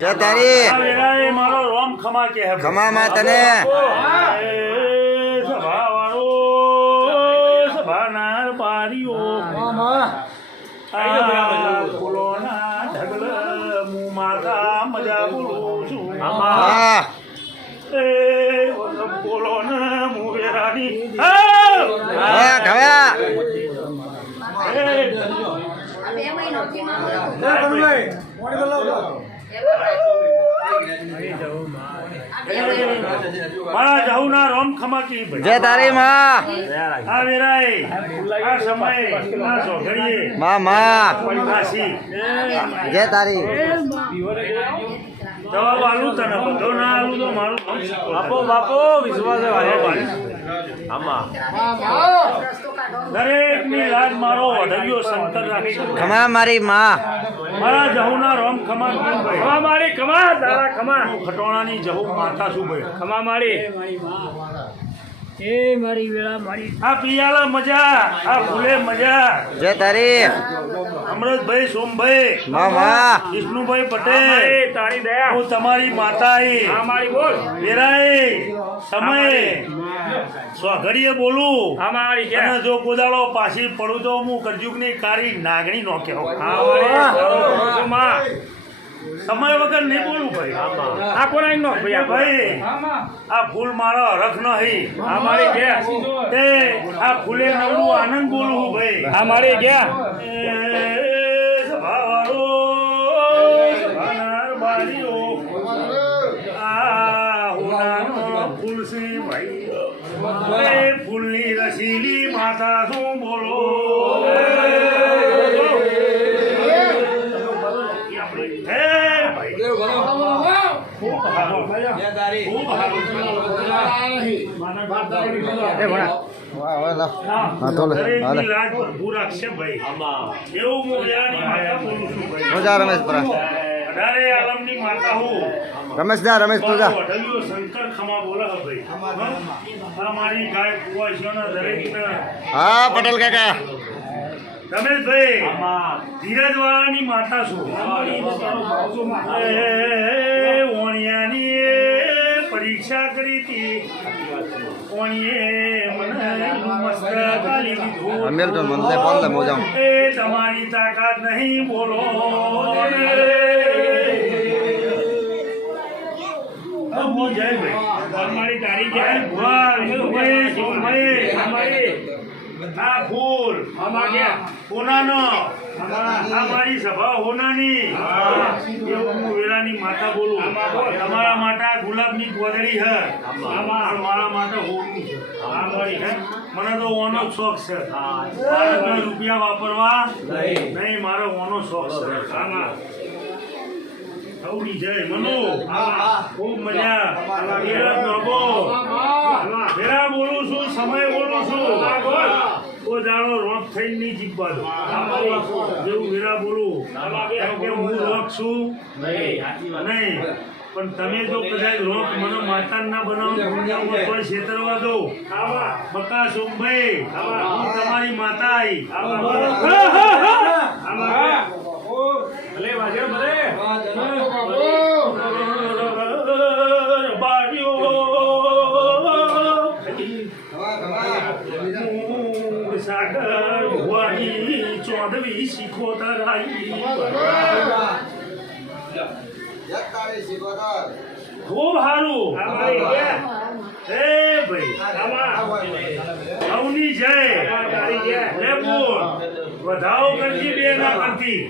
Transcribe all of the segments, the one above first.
જય તારી વેરાએ મારો રોમ ખમા કે હે ખમા માં તને સભા વાળો સભાનાર પારીઓ ફૂલોના ઢગલ મું માતા મજા બોલું છું હા એ બોલો ને મું વેરાની હા ખવા મારા જહુના રોમ ખમા કી ભાઈ જય તારી માં આ વેરાએ આ સમયે આ સોઘડીએ માં પંકાસી જય તારી જવાબ આલું તને બધો ના આલું તો મારું બાપો બાપો વિશ્વાસ દરેક ની લાજ મારો અઢળ્યો શંકર રાખશે ખમા મારી માં મારા જહુના રોમ ખમા કી ભાઈ ખમા મારી ખમા તારા ખમા ખટોણાની જહુ માતા છું ભાઈ ખમા મારી એ મારી વેળા મારી આ પિયાલા મજા આ ફૂલે મજા જય તારી અમૃતભાઈ સોમભાઈ માં વિષ્ણુભાઈ પટેલ તારી દયા હું તમારી માતા મારી બોલ વેરાએ સમયે સ્વઘડીએ બોલું અને જો કોદાળો પાછી પડું તો હું કરજુગની કારી નાગણી નો કહો સમય વગર નહીં બોલું ભાઈ આ કોના નો ભાઈ આ ફૂલ મારો હરખ નહીં આ મારી ગયા તે આ ફૂલે નવડું આનંદ બોલું હું ભાઈ આ મારી ગયા સભાવાળો સભાનાર બારીઓ આ હોનાનો ફૂલ છે ભાઈ એ ફૂલની રસીલી માતા શું બોલો રમેશ દા રમેશ પૂજા શંકર ખમા બોલે ભાઈ મારી ગાય કુવા છે દરેક હા પટેલ કાકા રમેશભાઈ ધીરજ વાળાની માતા છું ઓણિયાની પરીક્ષા કરી હતી ઓણીએ મને મસ્ત ગાલી દીધું મિલ્ટન મને બોલ મોજામ એ તમારી તાકાત નહીં બોલો જય ભાઈ મારી તારી જાય આ ફૂલ હોનાનો આ મારી સભા હોનાની એવું હું વેરાની માતા બોલું તમારા માટે ગુલાબની ગોદડી હે મારા માટે હોનું છે મને તો ઓનો શોખ છે મારે રૂપિયા વાપરવા નહીં મારો ઓનો શોખ છે સૌની જય મનો ખૂબ મજા વેરા બોલું છું સમય બોલું છું ઓ જાણો રોક થઈને નહીં જીવવા દો જેવું વેરા બોલું કે હું રોક છું નહીં પણ તમે જો કદાચ રોક મને માતા ના બનાવો દુનિયામાં કોઈ છેતરવા દો બકા સોમભાઈ હું તમારી માતા સાગર ભુવાની ચોદવી શીખોતર ખૂબ સારું હે ભાઈ સૌની જય વધાવો કરજી બે ના કરતી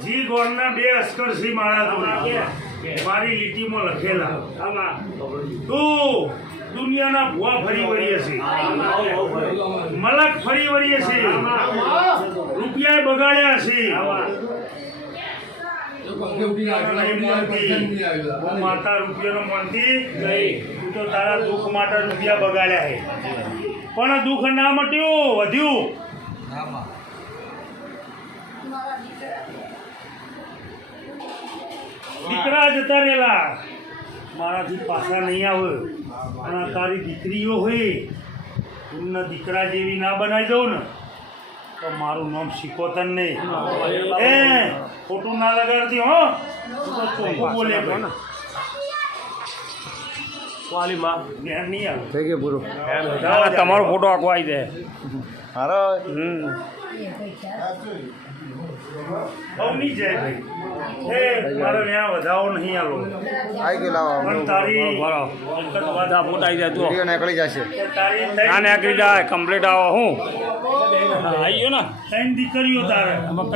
જી ગોળના બે અસ્કર છે મારા તો મારી લીટીમાં લખેલા તું દુનિયાના ભુવા ફરી વળીએ છે મલક ફરી વળીએ છે રૂપિયા બગાડ્યા છે માતા રૂપિયાનો માનતી તું તો તારા દુઃખ માટે રૂપિયા બગાડ્યા છે પણ દુઃખ ના મટ્યું વધ્યું દીકરા જતા રહેલા મારાથી પાછા નહીં આવે અને તારી દીકરીઓ હોય એમના દીકરા જેવી ના બનાવી દઉં ને તો મારું નામ શીખોતન નહીં એ ખોટું ના લગાડતી હો તું તો ચોખ્ખું બોલે ભાઈ વાલીમાં જ્ઞાન નહીં આવે થઈ ગયું પૂરું તમારો ફોટો આખો આવી જાય હારો બહુ નહીં જાય ભાઈ એ મારે ત્યાં વધાવો નહીં આલો આવી ગયું લાવો પણ તારી બરો બધા ફોટા આવી જાય તું વિડીયો નીકળી જશે તારી ના નીકળી જાય કમ્પ્લીટ આવો હું આવી ગયો ને ત્રણ દીકરીઓ તારે આમાં